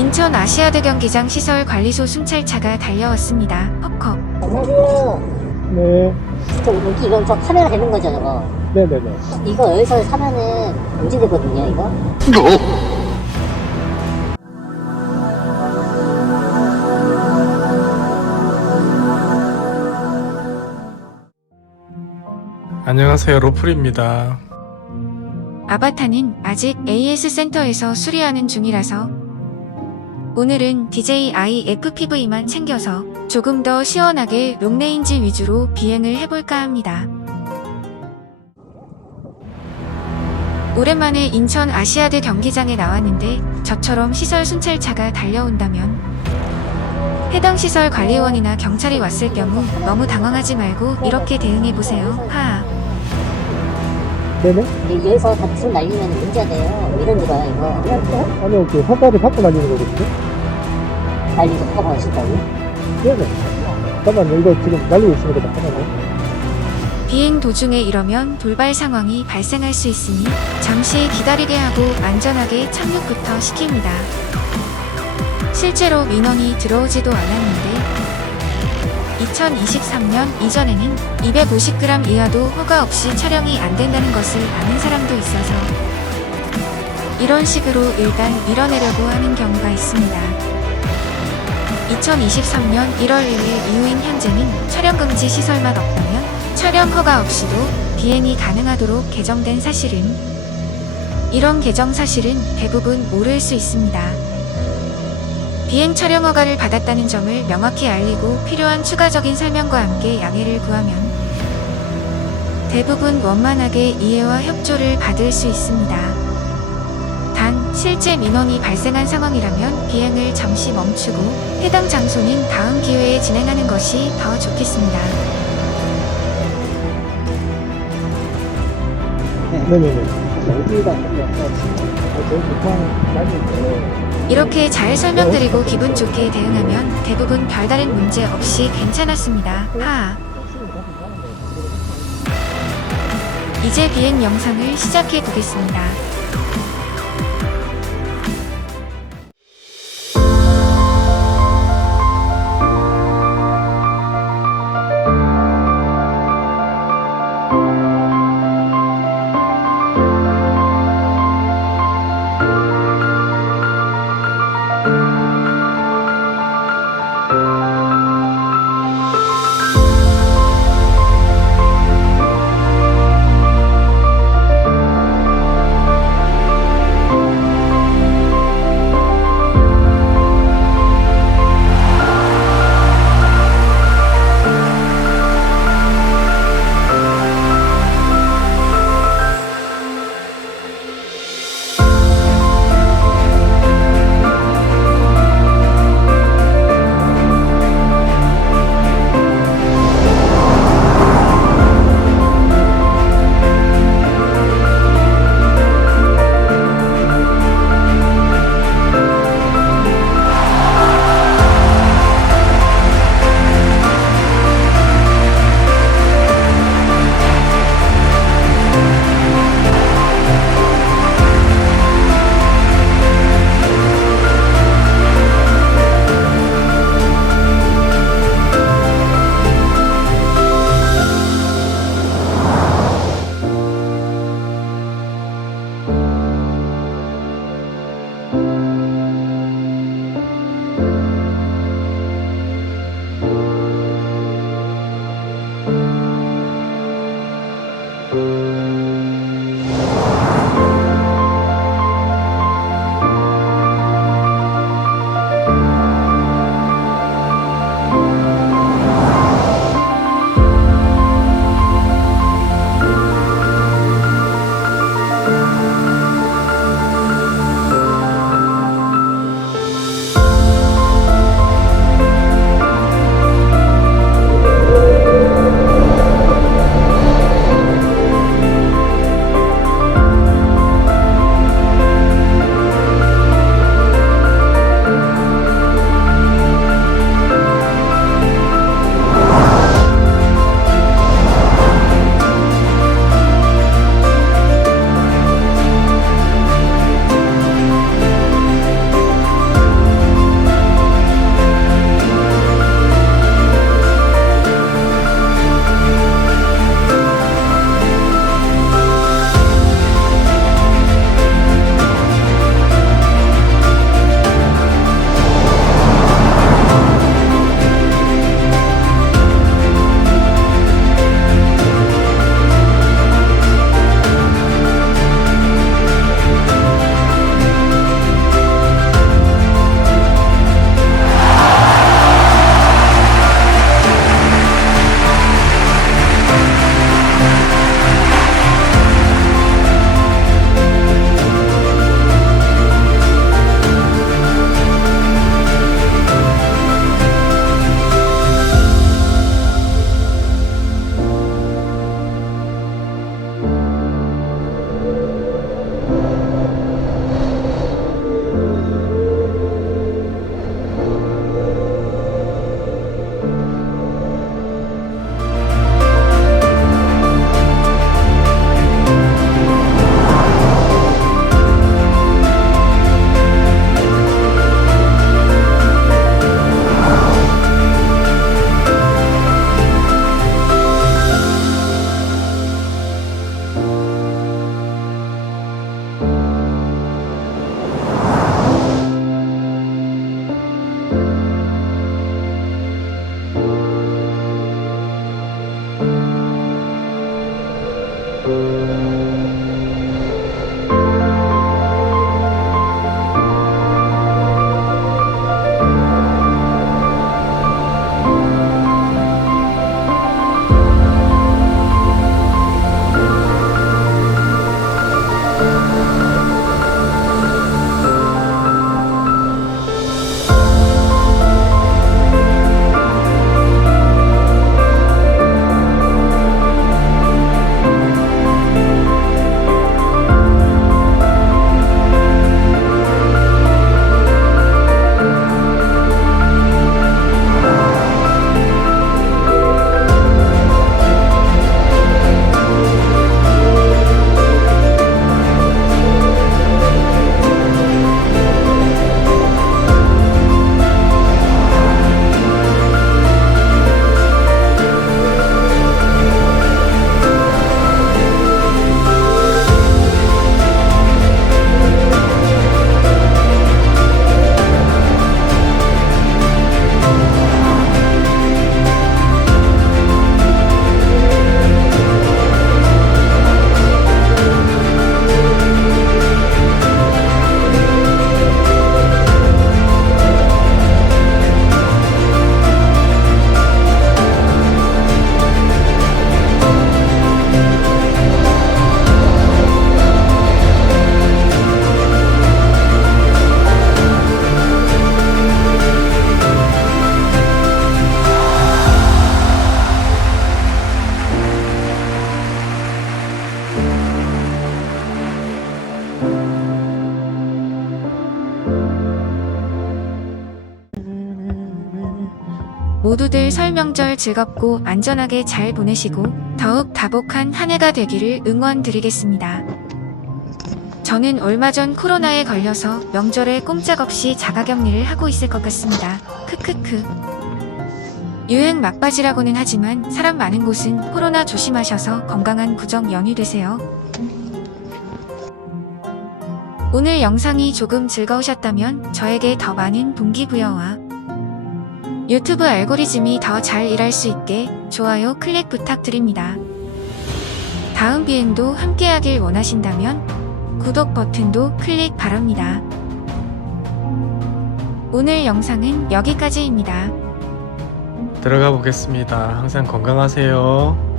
인천 아시아드 경기장 시설 관리소 순찰차가 달려왔습니다. 헉헉. 안녕하세요. 네, 여기 이거 저 카메라 되는 거죠, 저거? 네네네. 이거 여기서 사면은 금지되거든요, 이거? 안녕하세요, 로플입니다. 아바타는 아직 AS 센터에서 수리하는 중이라서 오늘은 DJI FPV만 챙겨서 조금 더 시원하게 롱레인지 위주로 비행을 해볼까 합니다. 오랜만에 인천 아시아드 경기장에 나왔는데 저처럼 시설 순찰차가 달려온다면 해당 시설 관리원이나 경찰이 왔을 경우 너무 당황하지 말고 이렇게 대응해보세요. 하하. 네네? 여기서 다 지금 날리면 문제가 돼요. 이런 거야, 이거. 아니요, 그 허가를 받고 날리는 거거든요. 날리고 커버 하신다고? 네네. 잠깐만요, 이거 지금 날리고 있습니다. 잠깐만요. 비행 도중에 이러면 돌발 상황이 발생할 수 있으니 잠시 기다리게 하고 안전하게 착륙부터 시킵니다. 실제로 민원이 들어오지도 않았는데 2023년 이전에는 250g 이하도 허가 없이 촬영이 안 된다는 것을 아는 사람도 있어서 이런 식으로 일단 밀어내려고 하는 경우가 있습니다. 2023년 1월 1일 이후인 현재는 촬영 금지 시설만 없다면 촬영 허가 없이도 비행이 가능하도록 개정된 사실은 이런 개정 사실은 대부분 모를 수 있습니다. 비행 촬영 허가를 받았다는 점을 명확히 알리고 필요한 추가적인 설명과 함께 양해를 구하면 대부분 원만하게 이해와 협조를 받을 수 있습니다. 단, 실제 민원이 발생한 상황이라면 비행을 잠시 멈추고 해당 장소는 다음 기회에 진행하는 것이 더 좋겠습니다. 네네네. 여기가 저희 부상 날리는데. 이렇게 잘 설명드리고 기분 좋게 대응하면 대부분 별다른 문제 없이 괜찮았습니다. 하하. 이제 비행 영상을 시작해 보겠습니다. 모두들 설 명절 즐겁고 안전하게 잘 보내시고 더욱 다복한 한 해가 되기를 응원드리겠습니다. 저는 얼마 전 코로나에 걸려서 명절에 꼼짝없이 자가격리를 하고 있을 것 같습니다. 크크크. 유행 막바지라고는 하지만 사람 많은 곳은 코로나 조심하셔서 건강한 구정 연휴 되세요. 오늘 영상이 조금 즐거우셨다면 저에게 더 많은 동기부여와 유튜브 알고리즘이 더 잘 일할 수 있게 좋아요 클릭 부탁드립니다. 다음 비행도 함께하길 원하신다면 구독 버튼도 클릭 바랍니다. 오늘 영상은 여기까지입니다. 들어가 보겠습니다. 항상 건강하세요.